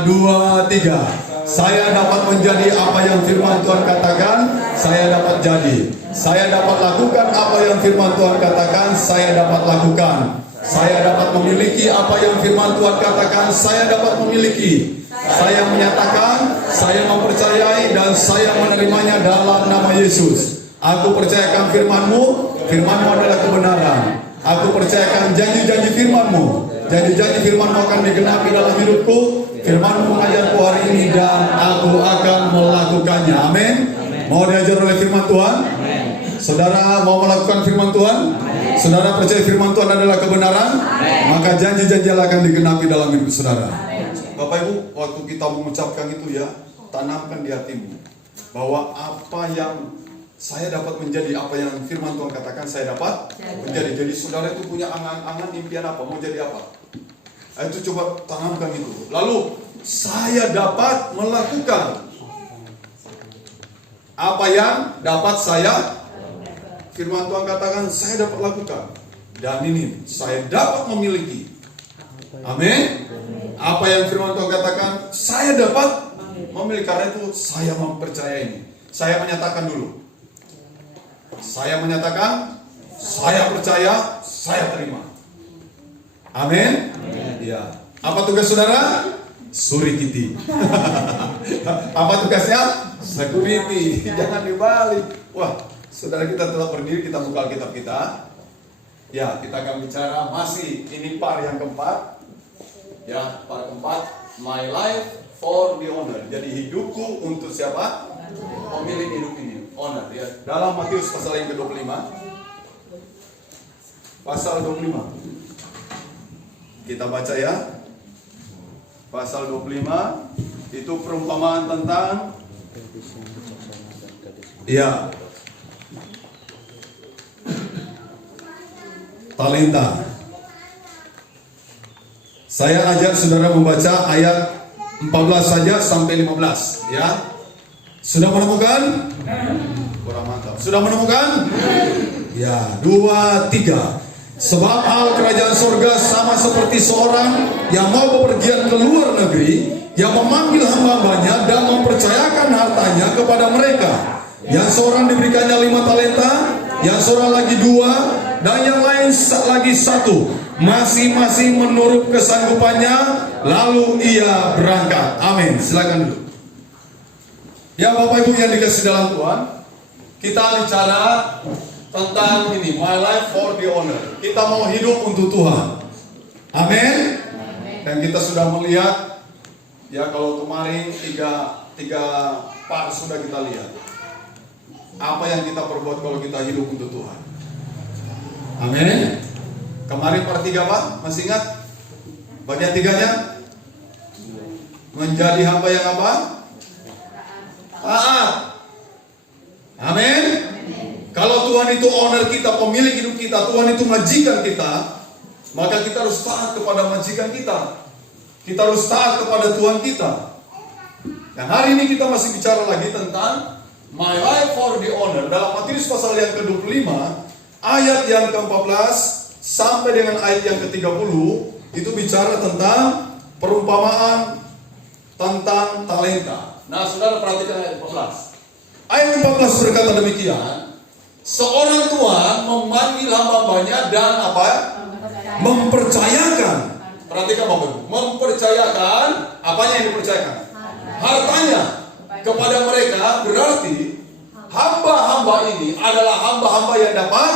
2, 3. Saya dapat menjadi apa yang firman Tuhan katakan, saya dapat jadi. Saya dapat lakukan apa yang firman Tuhan katakan, saya dapat lakukan. Saya dapat memiliki apa yang firman Tuhan katakan, saya dapat memiliki. Saya menyatakan, saya mempercayai, dan saya menerimanya dalam nama Yesus. Aku percayakan firman-Mu, firman-Mu adalah kebenaran. Aku percayakan janji-janji firman-Mu. Janji-janji firman-Mu akan digenapi dalam hidupku. Firman-Mu mengajarku hari ini dan aku akan melakukannya. Amin. Mau diajar oleh firman Tuhan? Saudara mau melakukan firman Tuhan? Saudara percaya firman Tuhan adalah kebenaran? Maka janji-janji akan digenapi dalam hidup saudara. Bapak Ibu, waktu kita mengucapkan itu ya, tanamkan di hatimu bahwa apa yang saya dapat menjadi, apa yang firman Tuhan katakan saya dapat menjadi. Jadi saudara itu punya angan-angan, impian apa? Mau jadi apa? Itu coba tanamkan itu. Lalu saya dapat melakukan apa yang dapat saya, firman Tuhan katakan saya dapat lakukan. Dan ini saya dapat memiliki. Amin. Apa yang firman Tuhan katakan saya dapat memiliki. Karena itu saya mempercayai. Saya menyatakan dulu. Saya menyatakan, saya percaya, saya terima. Amin. Ya. Apa tugas saudara? Surikiti. Apa tugasnya? Security. Jangan dibalik. Wah, saudara kita tetap berdiri, kita buka Alkitab kita. Ya, kita akan bicara masih ini part yang keempat. Ya, part keempat. My life for the owner. Jadi hidupku untuk siapa? Pemilik hidup ini. Owner, ya. Dalam Matius pasal yang ke-25. Pasal 25. Kita baca ya. Pasal 25 itu perumpamaan tentang ya talenta. Saya ajak saudara membaca ayat 14 saja sampai 15 ya. Sudah menemukan? Kurang mantap. Sudah menemukan? Ya, 2, 3. Sebab hal kerajaan surga sama seperti seorang yang mau bepergian ke luar negeri, yang memanggil hamba-hambanya dan mempercayakan hartanya kepada mereka. Yang seorang diberikannya 5 talenta, yang seorang lagi 2, dan yang lain lagi 1. Masing-masing menurut kesanggupannya, lalu ia berangkat. Amin. Silakan dulu. Ya Bapak Ibu yang dikasih dalam Tuhan, kita bicara tentang ini, my life for the owner. Kita mau hidup untuk Tuhan. Amin. Dan kita sudah melihat, ya kalau kemarin tiga part sudah kita lihat. Apa yang kita perbuat kalau kita hidup untuk Tuhan. Amin. Kemarin part 3 Pak, masih ingat? Bagian 3-nya? Menjadi hamba yang apa? Taat. Amin. Kalau Tuhan itu owner kita, pemilik hidup kita, Tuhan itu majikan kita, maka kita harus taat kepada majikan kita. Kita harus taat kepada Tuhan kita. Dan hari ini kita masih bicara lagi tentang my life for the owner. Dalam Matius pasal yang ke-25, ayat yang ke-14 sampai dengan ayat yang ke-30, itu bicara tentang perumpamaan tentang talenta. Nah, saudara perhatikan ayat 14. Ayat 14 berkata demikian. Seorang tuan memanggil hamba-hambanya dan apa? Mempercayakan. Perhatikan Bapak Ibu. Mempercayakan, apanya yang dipercayakan? Hartanya kepada mereka. Berarti hamba-hamba ini adalah hamba-hamba yang dapat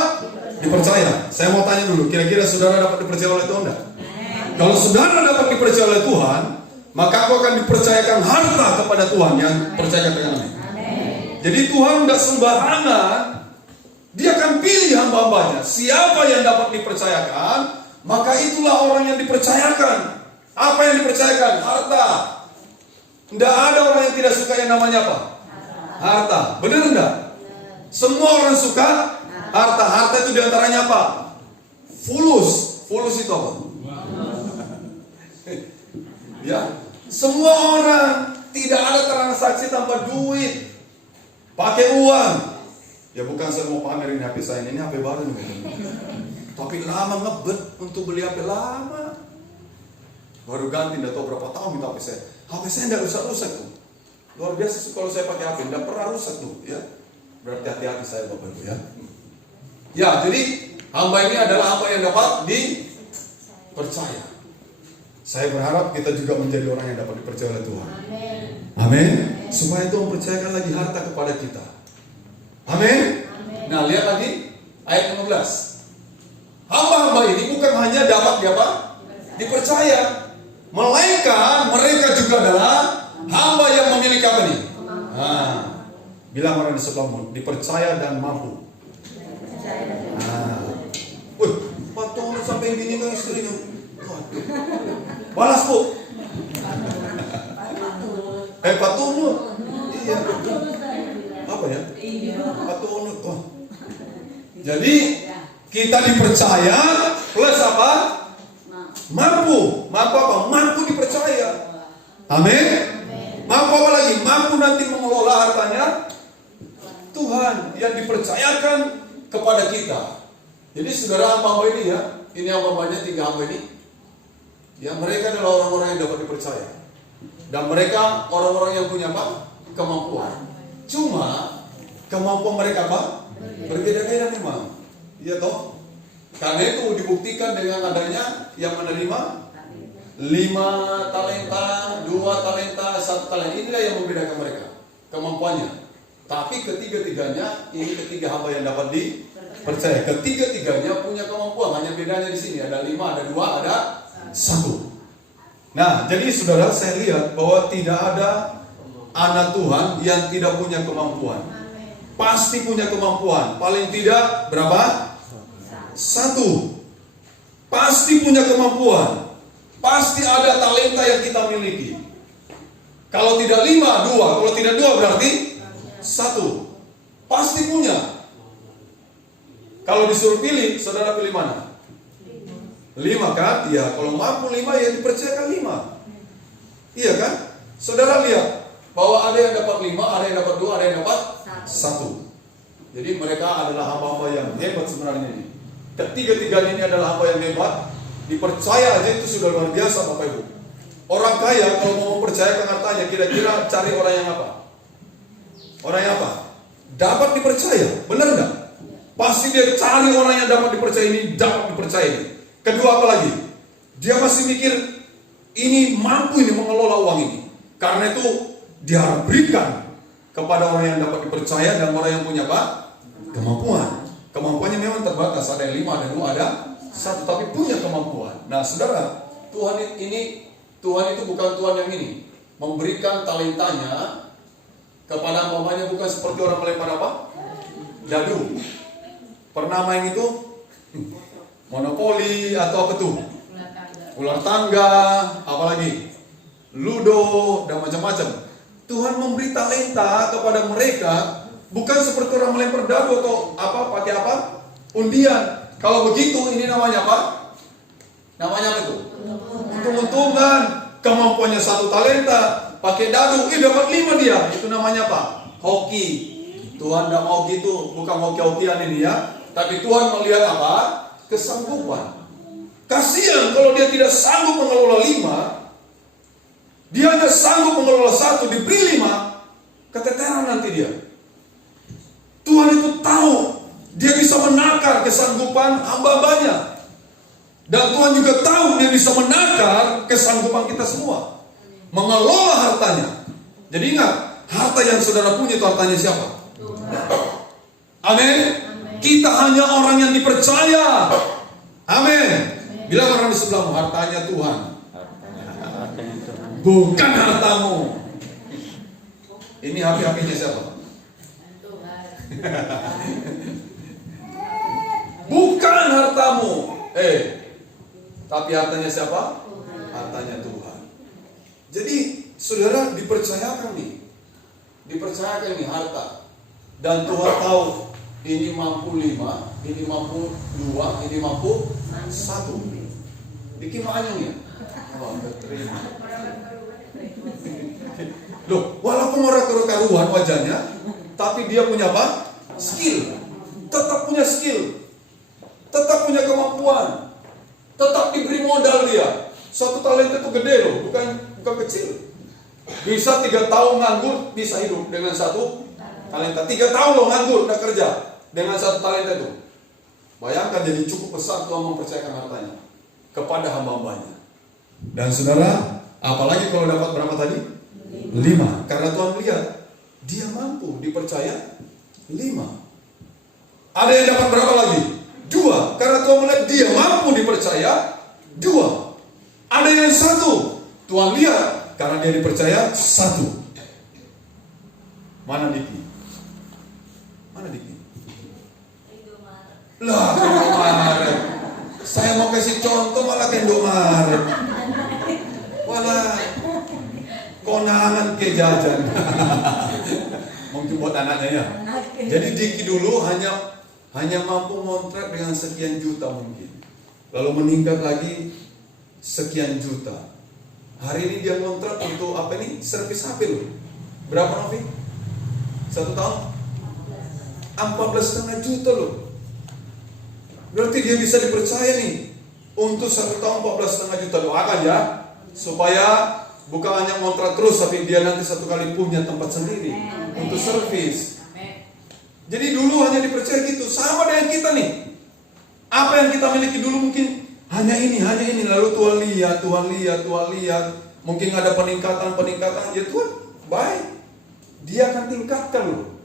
dipercaya. Saya mau tanya dulu, kira-kira saudara dapat dipercaya oleh Tuhan enggak? Kalau saudara dapat dipercaya oleh Tuhan, maka aku akan dipercayakan harta kepada Tuhan yang percaya dengan amin. Jadi Tuhan tidak sembarangan. Dia akan pilih hamba-hambanya. Siapa yang dapat dipercayakan, maka itulah orang yang dipercayakan. Apa yang dipercayakan? Harta. Tidak ada orang yang tidak suka yang namanya apa? Harta. Benar enggak? Semua orang suka harta. Harta itu diantaranya apa? Fulus. Fulus itu apa? Ya. Semua orang, tidak ada transaksi tanpa duit. Pakai uang. Ya bukan saya mau pamerin HP saya ini HP baru nih. Tapi lama ngebet untuk beli HP lama. Baru ganti, tidak tahu berapa tahun minta HP saya. HP saya tidak rusak-rusak tuh. Luar biasa kalau saya pakai HP, tidak pernah rusak tuh. Ya, berarti hati-hati saya Bapak Ibu ya. Ya, jadi hamba ini adalah hamba yang dapat dipercaya. Saya berharap kita juga menjadi orang yang dapat dipercaya oleh Tuhan. Amin. Supaya Tuhan percayakan lagi harta kepada kita. Amin. Nah, lihat lagi ayat 15. Hamba-hamba ini bukan hanya dapat dipercaya, melainkan mereka juga adalah hamba yang memiliki apa nih? Bilang orang di sebelahmu, dipercaya dan mampu. Patung sampai bini ke istrinya. Balas bu. Patung. Iya. Apa ya? Patung. Jadi kita dipercaya plus apa? Mampu. Mampu apa? Mampu dipercaya. Amin. Mampu apa lagi? Mampu nanti mengelola hartanya Tuhan yang dipercayakan kepada kita. Jadi saudara hamba ini ya, ini hamba-hambanya 3 hamba ini. Ya, mereka adalah orang-orang yang dapat dipercaya. Dan mereka orang-orang yang punya apa? Kemampuan. Cuma kemampuan mereka apa? Berbeda-beda memang. Iya toh? Karena itu dibuktikan dengan adanya yang menerima 5 talenta, 2 talenta, 1 talenta. Inilah yang membedakan mereka kemampuannya. Tapi ketiga-tiganya, ini ketiga hamba yang dapat dipercaya. Ketiga-tiganya punya kemampuan. Hanya bedanya di sini ada 5, ada 2, ada 1. Nah, jadi saudara, saya lihat bahwa tidak ada anak Tuhan yang tidak punya kemampuan. Pasti punya kemampuan. Paling tidak berapa? 1. Pasti punya kemampuan. Pasti ada talenta yang kita miliki. Kalau tidak 5, 2. Kalau tidak 2 berarti 1. Pasti punya. Kalau disuruh pilih, saudara pilih mana? 5 kan? Iya, kalau mampu 5 ya dipercayakan 5. Iya kan? Saudara lihat bahwa ada yang dapat 5, ada yang dapat 2, ada yang dapat 1. Jadi mereka adalah hamba-hamba yang hebat sebenarnya ini. Ketiga-tiganya ini adalah hamba yang hebat. Dipercaya aja itu sudah luar biasa Bapak Ibu. Orang kaya kalau mau mempercayakan hartanya, kira-kira cari orang yang apa? Orang yang apa? Dapat dipercaya, benar enggak? Pasti dia cari orang yang dapat dipercaya ini, dapat dipercaya ini. Kedua apa lagi? Dia masih mikir ini mampu ini mengelola uang ini. Karena itu dia harus berikan kepada orang yang dapat dipercaya dan orang yang punya apa? Kemampuan. Kemampuannya memang terbatas, ada yang 5, ada 2, ada 1, tapi punya kemampuan. Nah, saudara, Tuhan itu bukan Tuhan yang ini memberikan talentanya kepada hambanya bukan seperti orang melempar apa? Dadu. Pernah main itu? Monopoli atau apa tuh? Ular tangga, apalagi ludo dan macam-macam. Tuhan memberi talenta kepada mereka bukan seperti orang melempar dadu atau apa pakai apa? Undian. Kalau begitu ini namanya apa? Namanya apa itu? Untung-untungan. Kemampuannya 1 talenta, pakai dadu, dapat 5 dia. Itu namanya apa? Hoki. Tuhan tidak mau gitu, bukan hoki-hokian ini ya. Tapi Tuhan melihat apa? Kesanggupan. Kasihan kalau dia tidak sanggup mengelola 5, dia hanya sanggup mengelola 1, diberi 5, keteteran nanti dia. Tuhan itu tahu dia bisa menakar kesanggupan hamba-hambanya. Dan Tuhan juga tahu dia bisa menakar kesanggupan kita semua mengelola hartanya. Jadi ingat, harta yang saudara punya itu hartanya siapa? Amin. Kita hanya orang yang dipercaya. Amin. Bilang orang di sebelahmu, hartanya Tuhan, bukan hartamu. Ini HP-nya siapa? Bukan hartamu. Tapi hartanya siapa? Hartanya Tuhan. Jadi saudara dipercayakan nih harta. Dan Tuhan tahu ini mampu 5, ini mampu 2, ini mampu 1. Dikimanya ya? Loh, walaupun orang karuan wajahnya, tapi dia punya apa? Skill. Tetap punya skill. Tetap punya kemampuan. Tetap diberi modal dia. Suatu talenta itu itu gede loh, bukan kecil. Bisa 3 tahun nganggur, bisa hidup dengan 1 talenta. 3 tahun loh nganggur, udah kerja dengan 1 talenta itu. Bayangkan, jadi cukup besar Tuhan mempercayakan hartanya kepada hamba-hambanya. Dan saudara, apalagi kalau dapat berapa tadi? 5. Karena Tuhan lihat dia mampu, dipercaya 5. Ada yang dapat berapa lagi? 2. Karena Tuhan melihat dia mampu, dipercaya 2. Ada yang 1. Tuhan lihat karena dia dipercaya 1. Mana Diki? Mana Diki? Lah, Indomaret. Saya mau kasih contoh malah ke Indomaret. Malah konangan ke jajan. Mungkin buat anaknya ya. Jadi Diki dulu hanya mampu ngontrak dengan sekian juta mungkin. Lalu meningkat lagi sekian juta. Hari ini dia ngontrak untuk apa nih? Servis HP loh. Berapa Novi? 1 tahun? 14,5 juta loh. Berarti dia bisa dipercaya nih untuk 1 tahun 14,5 juta. Doakan ya, supaya bukan hanya ngontrak terus, tapi dia nanti 1 kali punya tempat sendiri untuk servis. Jadi dulu hanya dipercaya gitu. Sama dengan kita nih. Apa yang kita miliki dulu mungkin hanya ini, lalu Tuhan lihat, mungkin ada peningkatan, ya Tuhan, baik, dia akan tingkatkan loh.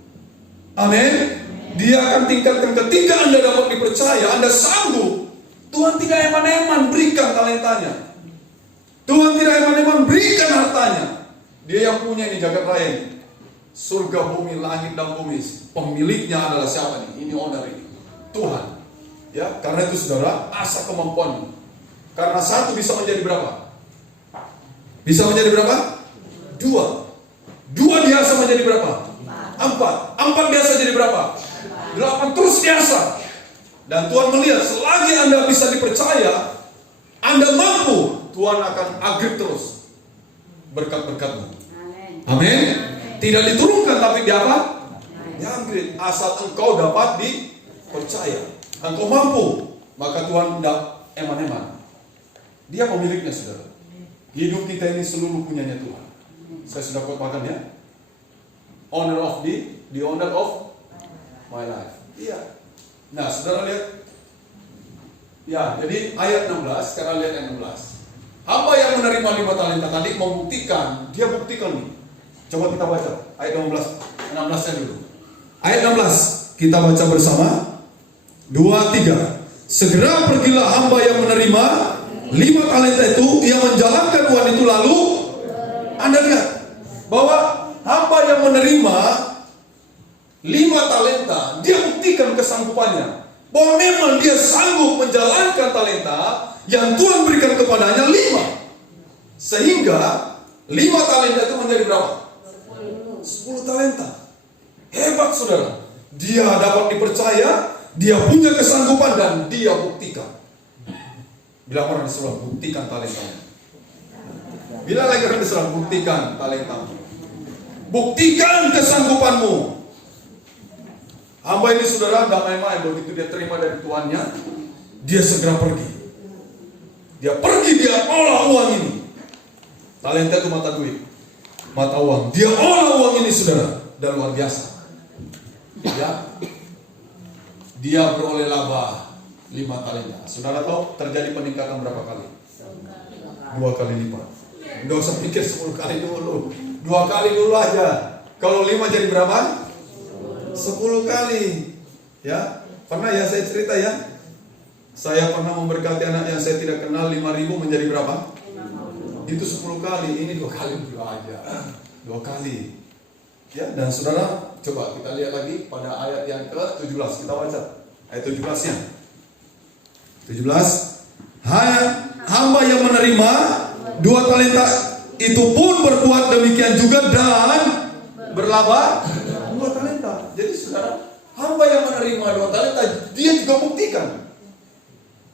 Amin. Dia akan tingkatkan ketika Anda dapat dipercaya, Anda sanggup. Tuhan tidak eman-eman berikan talentanya. Tuhan tidak eman-eman berikan hartanya. Dia yang punya ini jagat raya ini. Surga, bumi, langit dan bumi. Pemiliknya adalah siapa nih? Ini owner ini, Tuhan. Ya, karena itu saudara, asah kemampuanmu. Karena 1 bisa menjadi berapa? Bisa menjadi berapa? 2. 2 biasa menjadi berapa? 4. 4 biasa jadi berapa? 8 terus biasa. Dan Tuhan melihat selagi Anda bisa dipercaya, Anda mampu, Tuhan akan agree terus berkat-berkatmu. Amin. Tidak diturunkan tapi di apa? Di-agree. Asal engkau dapat dipercaya, engkau mampu, maka Tuhan tidak eman-eman. Dia pemiliknya saudara. Hidup kita ini seluruh punyanya Tuhan. Saya sudah khotbahkan ya. Owner of the owner of my life. Iya. Nah saudara lihat. Ya, jadi ayat 16, sekarang lihat ayat 16. Hamba yang menerima 5 talenta tadi membuktikan, dia buktikan nih. Coba kita baca ayat 16-nya dulu. Ayat 16 kita baca bersama. 2, 3. Segera pergilah hamba yang menerima 5 talenta itu, ia menjalankan uang itu lalu. Anda lihat bahwa hamba yang menerima 5 talenta, dia buktikan kesanggupannya bahwa memang dia sanggup menjalankan talenta yang Tuhan berikan kepadanya 5. Sehingga 5 talenta itu menjadi berapa? 10 talenta. Hebat saudara. Dia dapat dipercaya, dia punya kesanggupan dan dia buktikan. Bila orang disuruh buktikan talentanya. Bila lagi orang disuruh buktikan talentamu. Buktikan kesanggupanmu. Hamba ini saudara tidak main-main. Begitu dia terima dari tuannya, dia segera pergi. Dia pergi, dia olah uang ini. Talenta itu mata duit, mata uang. Dia olah uang ini saudara, dan luar biasa. Ya, dia beroleh laba 5 talenta. Saudara tahu terjadi peningkatan berapa kali? 2 kali lipat. Nggak usah pikir 10 kali dulu, 2 kali dulu aja. Kalau 5 jadi berapa? 10 kali. Ya, pernah ya saya cerita ya. Saya pernah memberkati anak yang saya tidak kenal 5.000 menjadi berapa? Itu 10 kali. Ini 2 kali dulu aja. 2 kali. Ya, dan saudara, coba kita lihat lagi pada ayat yang ke-17. Kita baca ayat 17-nya. 17. Hamba yang menerima 2 talenta itu pun berbuat demikian juga dan berlaba 2 talenta. Jadi saudara, hamba yang menerima 2 talenta, dia juga buktikan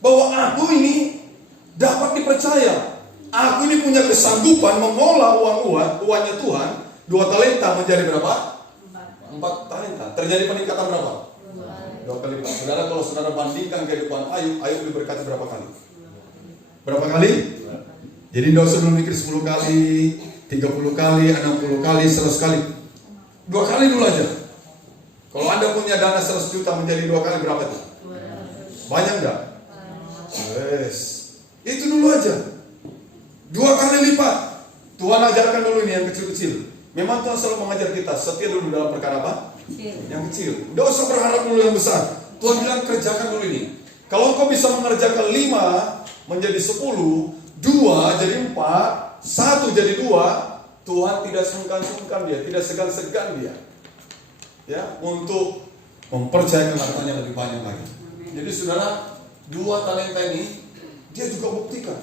bahwa aku ini dapat dipercaya. Aku ini punya kesanggupan mengolah uangnya Tuhan. 2 talenta menjadi berapa? 4 talenta. Terjadi peningkatan berapa? 2 kali lipat. Saudara, kalau saudara bandingkan kehidupan Ayub diberkati berapa kali? Berapa kali? Jadi tidak usah mikir 10 kali, 30 kali, 60 kali, 100 kali. 2 kali dulu aja. Kalau Anda punya dana 100 juta menjadi 2 kali berapa itu? Banyak nggak? Yes. Itu dulu aja. 2 kali lipat. Tuhan ajarkan dulu ini yang kecil-kecil. Memang Tuhan selalu mengajar kita setia dulu dalam perkara apa? Yang kecil. Tidak usah berharap dulu yang besar. Tuhan bilang kerjakan dulu ini. Kalau engkau bisa mengerjakan 5 menjadi 10, 2 jadi 4, 1 jadi 2, Tuhan tidak sungkan-sungkan dia, tidak segan-segan dia, ya, untuk mempercayakan hartanya lebih banyak lagi. Jadi saudara, 2 talenta ini dia juga buktikan.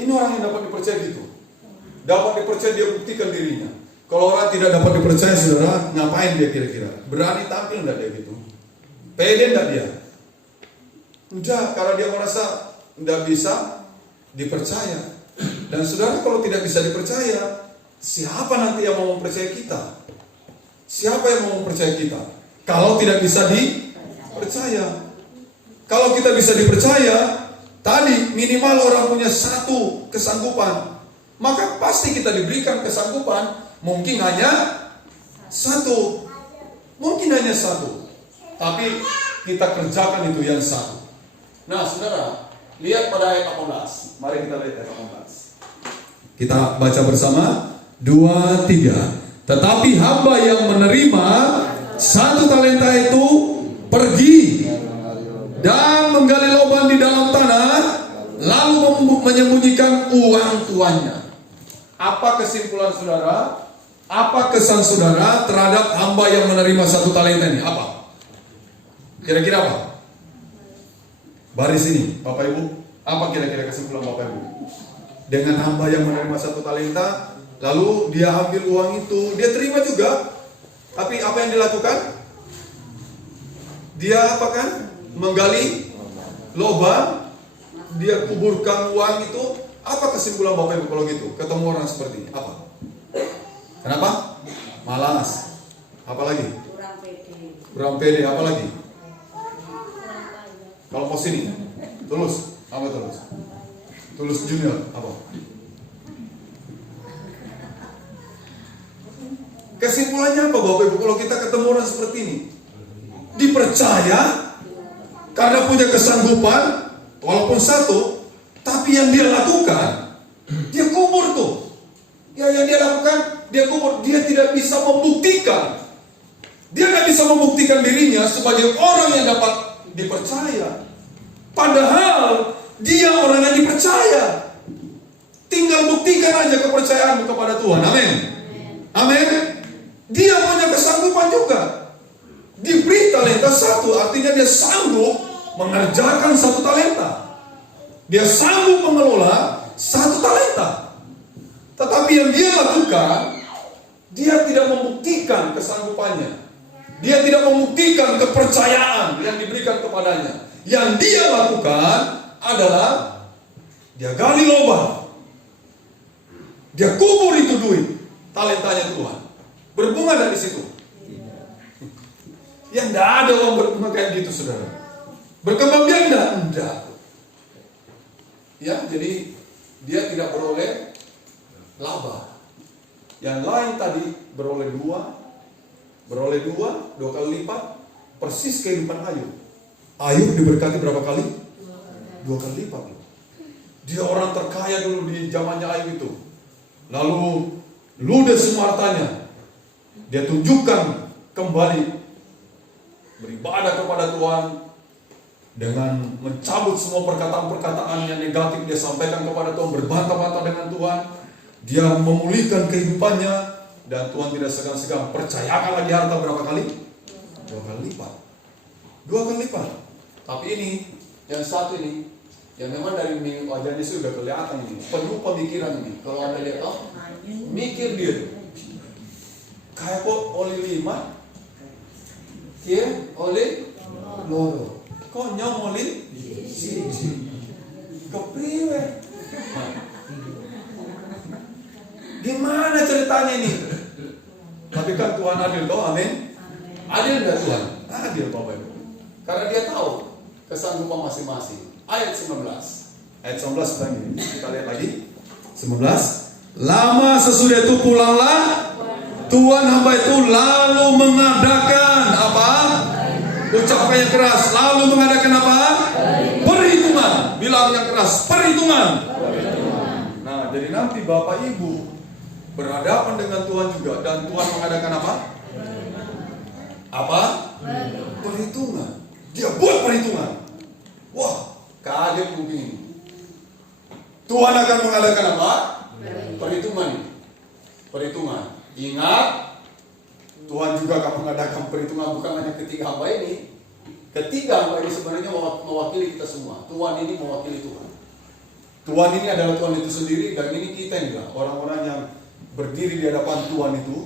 Ini orang yang dapat dipercaya gitu. Dapat dipercaya, dia buktikan dirinya. Kalau orang tidak dapat dipercaya, saudara, ngapain dia kira-kira? Berani tampil enggak dia gitu? Pede enggak dia? Udah, karena dia merasa enggak bisa dipercaya. Dan saudara, kalau tidak bisa dipercaya, siapa nanti yang mau mempercayai kita? Siapa yang mau mempercayai kita? Kalau tidak bisa dipercaya. Kalau kita bisa dipercaya, tadi minimal orang punya 1 kesanggupan, maka pasti kita diberikan kesanggupan. Mungkin hanya 1, mungkin hanya 1, tapi kita kerjakan itu yang 1. Nah saudara, lihat pada ayat 18. Mari kita lihat ayat 18. Kita baca bersama 2, 3. Tetapi hamba yang menerima 1 talenta itu pergi dan menggali lubang di dalam tanah, lalu menyembunyikan uang tuannya. Apa kesimpulan saudara? Apa kesan saudara terhadap hamba yang menerima 1 talenta ini? Apa? Kira-kira apa? Baris ini, Bapak Ibu. Apa kira-kira kesimpulan Bapak Ibu? Dengan hamba yang menerima 1 talenta, lalu dia ambil uang itu, dia terima juga. Tapi apa yang dilakukan? Dia apa kan? Menggali lubang, dia kuburkan uang itu. Apa kesimpulan Bapak Ibu kalau gitu? Ketemu orang seperti ini, apa? Kenapa? Malas. Apa lagi? Kurang pede. Apa lagi? Kalau pos ini, tulus. Apa tulus? Tulus junior. Apa? Kesimpulannya apa Bapak Ibu kalau kita ketemu orang seperti ini? Dipercaya karena punya kesanggupan, walaupun 1, tapi yang dia lakukan, dia kubur tuh. Ya, yang dia lakukan, dia kubur. Dia tidak bisa membuktikan. Dia tidak bisa membuktikan dirinya sebagai orang yang dapat dipercaya. Padahal dia orang yang dipercaya. Tinggal buktikan aja kepercayaanmu kepada Tuhan. Amin. Amin. Dia punya kesanggupan juga. Diberi talenta 1, artinya dia sanggup mengerjakan 1 talenta. Dia sanggup mengelola 1 talenta. Tetapi yang dia lakukan, dia tidak membuktikan kesanggupannya. Dia tidak membuktikan kepercayaan yang diberikan kepadanya. Yang dia lakukan adalah dia gali lubang. Dia kubur itu duit, talentanya Tuhan. Berbunga dari situ. Yang tidak ada orang berbunga kayak gitu, saudara. Berkembang biak enggak. Ya, jadi dia tidak beroleh laba. Yang lain tadi beroleh 2 kali lipat, persis kehidupan Ayub. Ayub diberkati berapa kali? 2 kali lipat. Dia orang terkaya dulu di zamannya Ayub itu. Lalu ludes semua hartanya. Dia tunjukkan kembali beribadah kepada Tuhan dengan mencabut semua perkataan-perkataan yang negatif dia sampaikan kepada Tuhan, berbantah-bantah dengan Tuhan. Dia memulihkan kehidupannya dan Tuhan tidak segan-segan percayakan lagi harta berapa kali? 2 kali lipat. 2 kali lipat. Tapi ini yang 1 ini, yang memang dari wajahnya sudah kelihatan ini, penuh pemikiran ini. Kalau Anda lihat, mikir dia tuh. Kayak kok oli 5, kia oli loro. Kok nyomolin? Kepriwe? Gimana ceritanya ini? Tapi kan Tuhan adil toh, amin. Adil enggak Tuhan? Adil Bapak Ibu. Karena dia tahu kesanggupan masing-masing. Ayat 19. Ayat 19 bilang gini. Kita lihat lagi. 19. Lama sesudah itu pulanglah Tuan hamba itu lalu mengadakan apa? Ucapan yang keras. Lalu mengadakan apa? Perhitungan. Bilang yang keras, perhitungan. Nah, jadi nanti Bapak Ibu berhadapan dengan Tuhan juga, dan Tuhan mengadakan apa? Apa? Perhitungan. Dia buat perhitungan. Wah, kaget mungkin ini. Tuhan akan mengadakan apa? Perhitungan. Perhitungan. Ingat, Tuhan juga akan mengadakan perhitungan bukan hanya ketiga hamba ini. Ketiga hamba ini sebenarnya mewakili kita semua. Tuhan ini mewakili Tuhan. Tuhan ini adalah Tuhan itu sendiri, dan ini kita inilah orang-orang yang berdiri di hadapan Tuhan itu,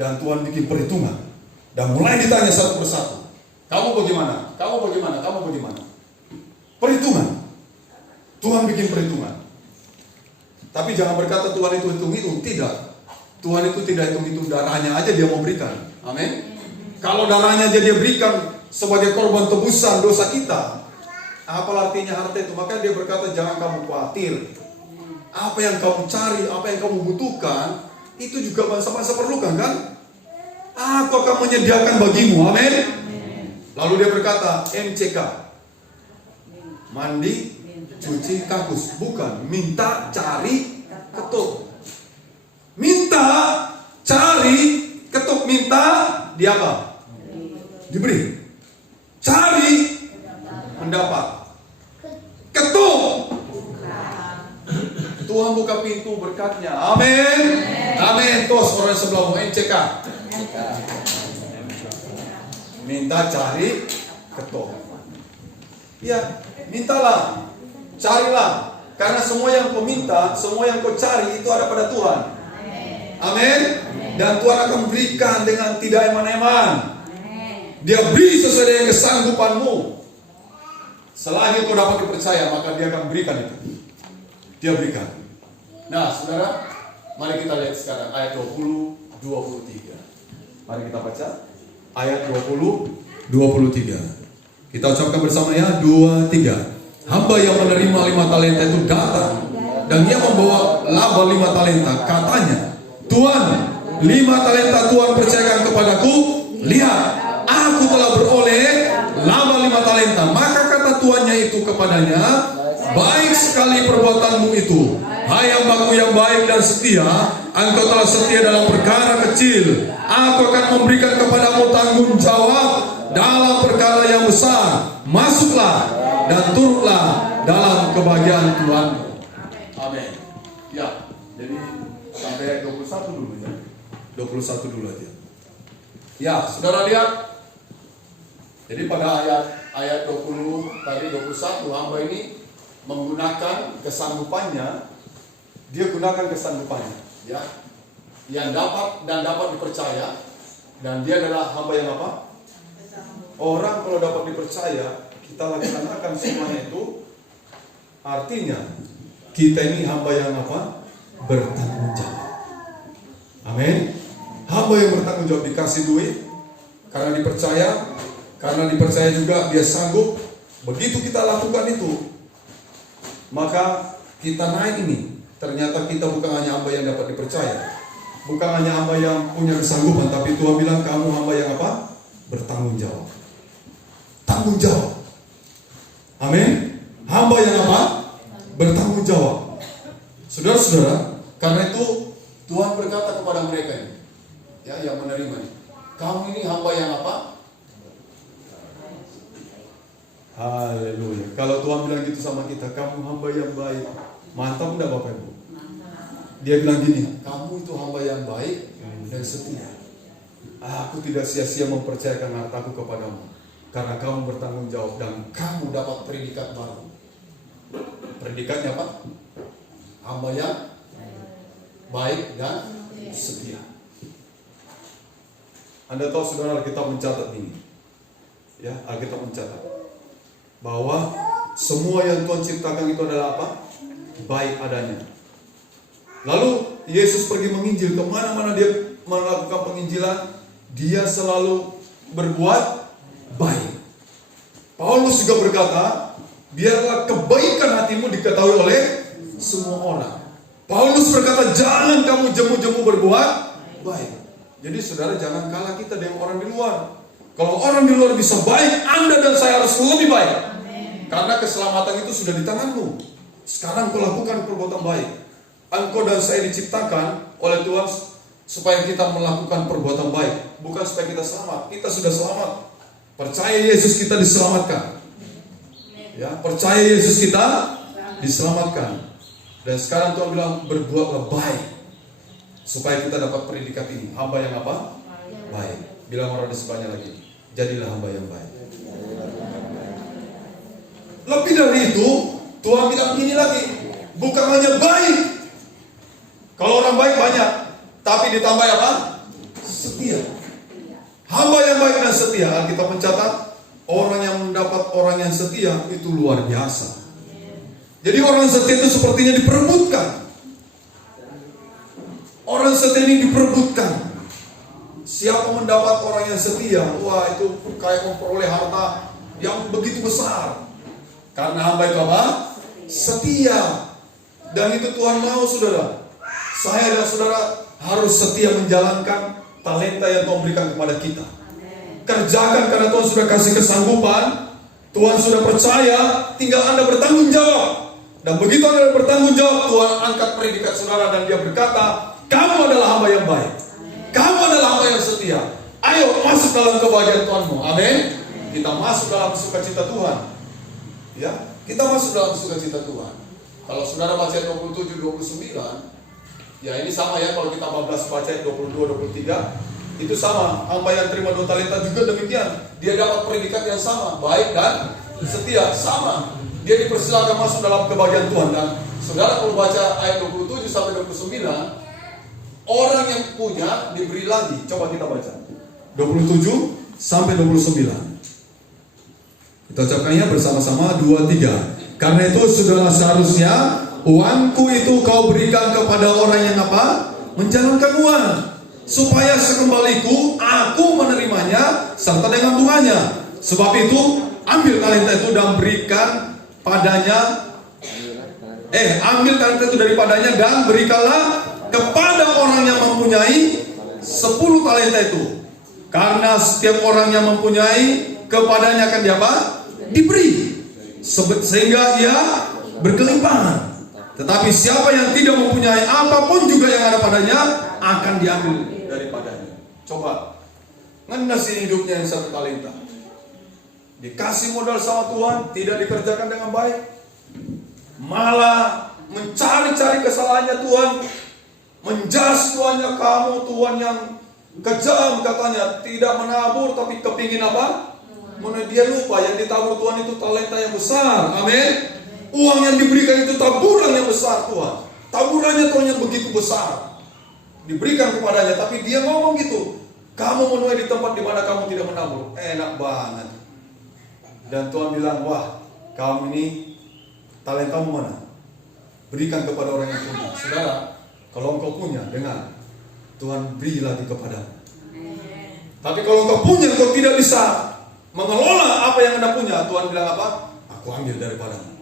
dan Tuhan bikin perhitungan. Dan mulai ditanya satu persatu. Kamu bagaimana? Kamu bagaimana? Kamu bagaimana? Perhitungan. Tuhan bikin perhitungan. Tapi jangan berkata Tuhan itu hitung-hitung. Tidak. Tuhan itu tidak hitung-hitung, darahnya aja dia mau berikan. Amin. Kalau darahnya aja dia berikan sebagai korban tebusan dosa kita, apa artinya harta itu? Maka dia berkata jangan kamu khawatir. Apa yang kamu cari, apa yang kamu butuhkan, itu juga bangsa-bangsa perlukan kan? Aku akan menyediakan bagimu. Amin. Lalu dia berkata MCK, mandi, cuci, kakus. Bukan, minta, cari, ketuk. Minta, cari, ketuk. Minta, di apa? Diberi. Cari, mendapat. Ketuk. Tuhan buka pintu berkatnya. Amin. Amin. Terus orang sebelahmu MCK. Minta, cari, ketuk. Ya, mintalah, carilah. Karena semua yang kau minta, semua yang kau cari itu ada pada Tuhan. Amin. Dan Tuhan akan berikan dengan tidak eman-eman. Dia beri sesuai dengan kesanggupanmu. Selagi kau dapat dipercaya, maka dia akan berikan itu. Dia berikan. Nah, saudara, mari kita lihat sekarang ayat 20-23. Mari kita baca ayat 20-23. Kita ucapkan bersama ya, 2-3. Hamba yang menerima 5 talenta itu datang, dan dia membawa laba 5 talenta. Katanya, Tuhan, 5 talenta Tuhan percayakan kepadaku. Lihat, aku telah beroleh laba 5 talenta. Maka kata tuannya itu kepadanya, baik sekali perbuatanmu itu, hai hambaku yang baik dan setia. Engkau telah setia dalam perkara kecil, aku akan memberikan kepadamu tanggung jawab dalam perkara yang besar. Masuklah dan turutlah dalam kebahagiaan Tuhan. Amin. Ya, jadi sampai ayat 21 dulu ya. 21 dulu aja. Ya, saudara lihat. Jadi pada ayat 20 tadi 21, hamba ini menggunakan kesanggupannya. Dia gunakan kesanggupannya, ya, yang dapat dipercaya, dan dia adalah hamba yang apa? Orang kalau dapat dipercaya, kita laksanakan semuanya itu, artinya kita ini hamba yang apa? Bertanggung jawab. Amin. Hamba yang bertanggung jawab, dikasih duit karena dipercaya juga dia sanggup. Begitu kita lakukan itu, maka kita naik ini. Ternyata kita bukan hanya hamba yang dapat dipercaya, bukan hanya hamba yang punya kesanggupan, tapi Tuhan bilang kamu hamba yang apa? Bertanggung jawab. Tanggung jawab. Amin. Hamba yang apa? Bertanggung jawab. Saudara-saudara, karena itu Tuhan berkata kepada mereka ini, ya, yang menerima ini, kamu ini hamba yang apa? Haleluya. Kalau Tuhan bilang gitu sama kita, kamu hamba yang baik. Mantap enggak Bapak Ibu? Dia bilang gini, kamu itu hamba yang baik dan setia. Aku tidak sia-sia mempercayakan hartaku kepadamu, karena kamu bertanggung jawab dan kamu dapat predikat baru. Predikatnya apa? Hamba yang baik dan setia. Anda tahu saudara, kita mencatat ini, ya, Alkitab mencatat bahwa semua yang Tuhan ciptakan itu adalah apa? Baik adanya. Lalu Yesus pergi menginjil, kemana-mana dia melakukan penginjilan, dia selalu berbuat baik. Paulus juga berkata, biarlah kebaikan hatimu diketahui oleh semua orang. Paulus berkata, jangan kamu jemu-jemu berbuat baik. Jadi saudara, jangan kalah kita dengan orang di luar. Kalau orang di luar bisa baik, Anda dan saya harus lebih baik. Karena keselamatan itu sudah di tanganmu. Sekarang kau lakukan perbuatan baik. Engkau dan saya diciptakan oleh Tuhan supaya kita melakukan perbuatan baik, bukan supaya kita selamat. Kita sudah selamat. Percaya Yesus, kita diselamatkan. Ya, percaya Yesus, kita diselamatkan. Dan sekarang Tuhan bilang, berbuatlah baik supaya kita dapat predikat ini. Hamba yang apa? Baik. Bilang orang di sebelahnya lagi, jadilah hamba yang baik. Lebih dari itu, Tuhan bilang gini lagi, bukan hanya baik. Kalau orang baik banyak, tapi ditambah apa? Setia. Hamba yang baik dan setia. Alkitab mencatat, orang yang mendapat orang yang setia itu luar biasa. Jadi orang setia itu sepertinya diperebutkan. Orang setia ini diperebutkan. Siapa mendapat orang yang setia, wah itu kayak memperoleh harta yang begitu besar. Karena hamba itu apa? Setia. Dan itu Tuhan mau, saudara. Saya dan saudara harus setia menjalankan talenta yang Tuhan berikan kepada kita. Kerjakan karena Tuhan sudah kasih kesanggupan. Tuhan sudah percaya, tinggal Anda bertanggung jawab. Dan begitu Anda bertanggung jawab, Tuhan angkat predikat saudara dan Dia berkata, kamu adalah hamba yang baik. Kamu adalah hamba yang setia. Ayo masuk dalam kebahagiaan Tuhanmu. Amin. Kita masuk dalam sukacita Tuhan. Ya, kita masuk dalam sukacita Tuhan. Kalau saudara baca 27, 29, ya ini sama ya. Kalau kita 14 baca 22, 23, itu sama. Hamba yang terima 2 talenta juga demikian. Dia dapat predikat yang sama, baik dan setia, sama. Dia dipersilakan masuk dalam kebahagiaan Tuhan. Dan saudara kalau baca ayat 27 sampai 29, orang yang punya diberi lagi. Coba kita baca 27 sampai 29. Kita ucapkannya bersama-sama 2, 3. Karena itu saudara, seharusnya uangku itu kau berikan kepada orang yang apa? Menjalankan uang, supaya sekembaliku aku menerimanya serta dengan bunganya. Sebab itu ambil talenta itu dan berikan padanya. Ambil talenta itu daripadanya dan berikanlah kepada orang yang mempunyai 10 talenta itu. Karena setiap orang yang mempunyai, kepadanya akan diberi, sehingga ia berkelimpahan. Tetapi siapa yang tidak mempunyai apapun juga yang ada padanya, akan diambil daripadanya. Coba, ngenasin hidupnya yang 1 talenta, dikasih modal sama Tuhan, tidak dikerjakan dengan baik, malah mencari-cari kesalahannya Tuhan, menjas Tuhannya, kamu Tuhan yang kejam katanya, tidak menabur tapi kepingin apa? Dia lupa yang ditabur Tuhan itu talenta yang besar. Amin. Uang yang diberikan itu taburan yang besar Tuhan. Taburannya Tuhan yang begitu besar diberikan kepadanya, tapi dia ngomong gitu, kamu menuai di tempat di mana kamu tidak menabur. Enak banget. Dan Tuhan bilang, wah, kamu ini talentamu mana? Berikan kepada orang yang punya. Saudara, kalau engkau punya, dengar, Tuhan beri lagi kepadamu. Tapi kalau engkau punya, engkau tidak bisa mengelola apa yang Anda punya, Tuhan bilang apa? Aku ambil daripadamu.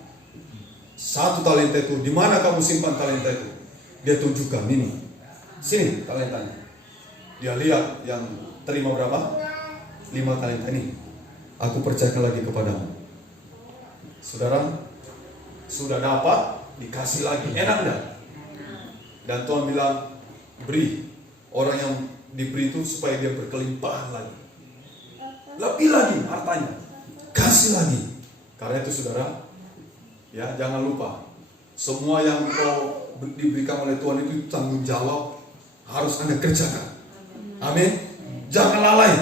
1 talenta itu, di mana kamu simpan talenta itu? Dia tunjukkan, ini, sini talentanya. Dia lihat yang terima berapa? 5 talenta ini. Aku percayakan lagi kepadamu. Saudara, sudah dapat, dikasih lagi, enak enggak? Dan Tuhan bilang, beri. Orang yang diberi itu supaya dia berkelimpahan lagi, lebih lagi hartanya, kasih lagi. Karena itu saudara, ya jangan lupa, semua yang kau diberikan oleh Tuhan itu tanggung jawab, harus Anda kerjakan. Amin. Jangan lalai,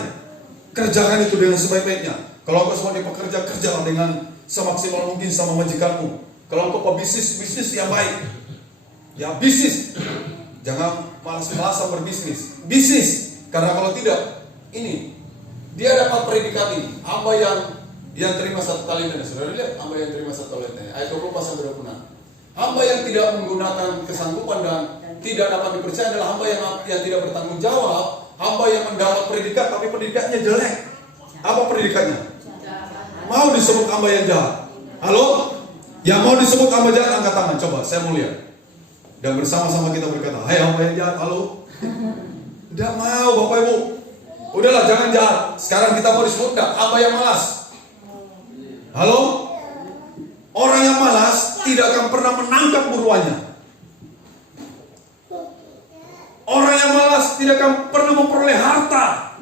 kerjakan itu dengan sebaik-baiknya. Kalau kau sebagai pekerja, kerjalah dengan semaksimal mungkin sama majikanmu. Kalau kau pebisnis, bisnis yang baik, ya bisnis. Jangan malas-malasan berbisnis. Bisnis. Karena kalau tidak, ini dia dapat predikat ini. Hamba yang terima 1 talenta. Saudara lihat, hamba yang terima 1 talenta. Ayat 24 sampai 26. Hamba yang tidak menggunakan kesanggupan dan tidak dapat dipercaya adalah hamba yang tidak bertanggung jawab. Hamba yang mendapat predikat tapi predikatnya jelek. Apa predikatnya? Mau disebut hamba yang jahat. Halo? Yang mau disebut hamba jahat angkat tangan. Coba, saya mau lihat. Dan bersama-sama kita berkata, hai hamba yang jahat, halo? Tidak mau Bapak Ibu. Udahlah, jangan jahat. Sekarang kita mau disebut hamba yang malas. Halo? Orang yang malas tidak akan pernah menangkap buruannya. Orang yang malas tidak akan pernah memperoleh harta.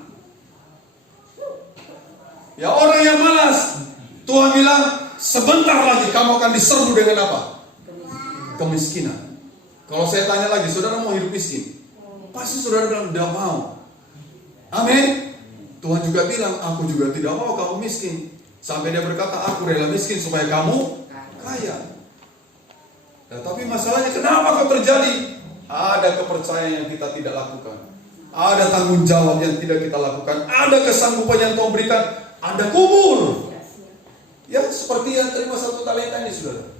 Ya, orang yang malas, Tuhan bilang, sebentar lagi kamu akan diserbu dengan apa? Kemiskinan. Kalau saya tanya lagi, saudara mau hidup miskin? Pasti saudara bilang, tidak mau. Amin. Tuhan juga bilang, aku juga tidak mau kamu miskin. Sampai dia berkata, aku rela miskin supaya kamu kaya. Nah, tapi masalahnya kenapa kau terjadi? Ada kepercayaan yang kita tidak lakukan. Ada tanggung jawab yang tidak kita lakukan. Ada kesanggupan yang Tuhan berikan. Ada kubur. Ya, seperti yang terima 1 talenta ini, saudara.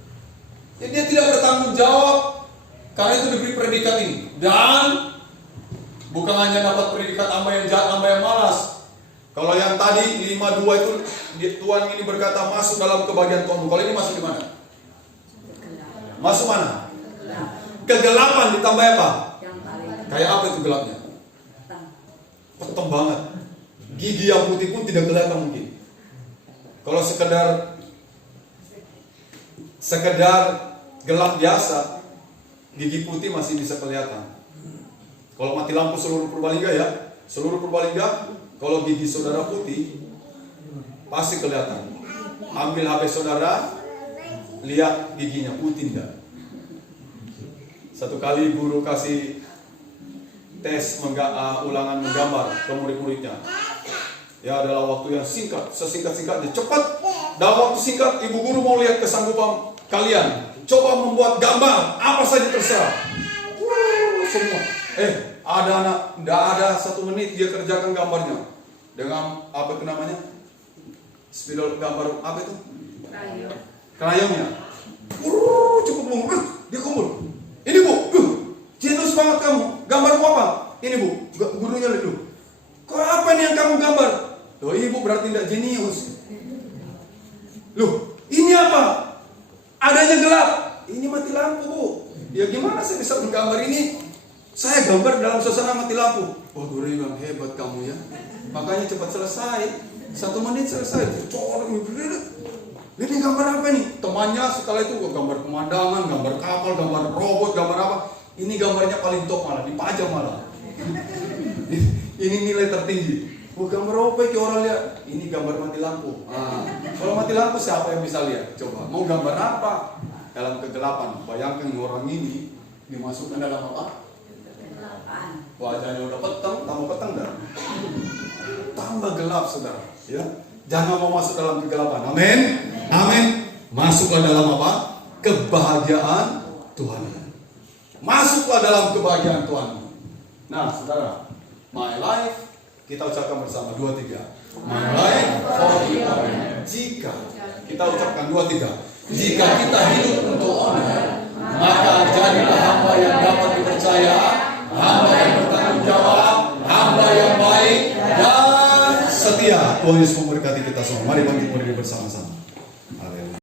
Ya, dia tidak bertanggung jawab karena itu diberi predikat ini. Dan bukan hanya dapat predikat hamba yang jahat, hamba yang malas. Kalau yang tadi 52 itu Tuhan ini berkata masuk dalam kebahagiaan Tuhan. Kalau ini masuk di mana? Masuk mana? Kegelapan ditambah apa? Kayak apa itu gelapnya? Peteng banget. Gigi yang putih pun tidak kelihatan mungkin. Kalau sekedar gelap biasa, gigi putih masih bisa kelihatan. Kalau mati lampu seluruh Purbalingga ya, seluruh Purbalingga, kalau gigi saudara putih pasti kelihatan. Ambil HP saudara, lihat giginya putih enggak. Satu kali guru kasih tes ulangan menggambar ke murid-muridnya. Ya, adalah waktu yang singkat, sesingkat-singkatnya, cepat. Dalam waktu singkat, ibu guru mau lihat kesanggupan kalian. Coba membuat gambar, apa saja terserah. Semua. Ada anak, tidak ada 1 menit dia kerjakan gambarnya. Dengan apa itu namanya? Spidol gambar apa itu? Krayonnya. Cukup bungkus, dia kumpul. Ini bu, jenius banget kamu. Gambarmu apa? Ini bu, gurunya lihat dulu. Kok apa nih yang kamu gambar? Loh, ibu berarti tidak jenius. Loh, ini apa? Adanya gelap. Ini mati lampu bu. Ya gimana saya bisa menggambar ini? Saya gambar dalam suasana mati lampu. Wah, guru bilang hebat kamu ya. Makanya cepat selesai. 1 menit selesai. Ini gambar apa nih? Temannya setelah itu gambar pemandangan, gambar kapal, gambar robot, gambar apa? Ini gambarnya paling top malah, dipajang malah. Ini nilai tertinggi. Gambar apa itu orang lihat? Ini gambar mati lampu. Kalau mati lampu siapa yang bisa lihat? Coba, mau gambar apa? Dalam kegelapan. Bayangkan orang ini dimasukkan dalam apa? Wajahnya udah peteng, tambah peteng dah. Tambah gelap, saudara. Ya, jangan mau masuk dalam kegelapan. Amin. Amin. Masuklah dalam apa? Kebahagiaan Tuhan. Masuklah dalam kebahagiaan Tuhan. Nah, saudara, my life kita ucapkan bersama 2, 3. My life for you. Jika kita ucapkan 2, 3. Jika kita hidup untuk honor, maka jadilah hamba yang dapat dipercaya, hamba yang bertanggung jawab, hamba yang baik dan setia. Tuhan Yesus memberkati kita semua. Mari bangkit berdiri bersama-sama. Haleluya.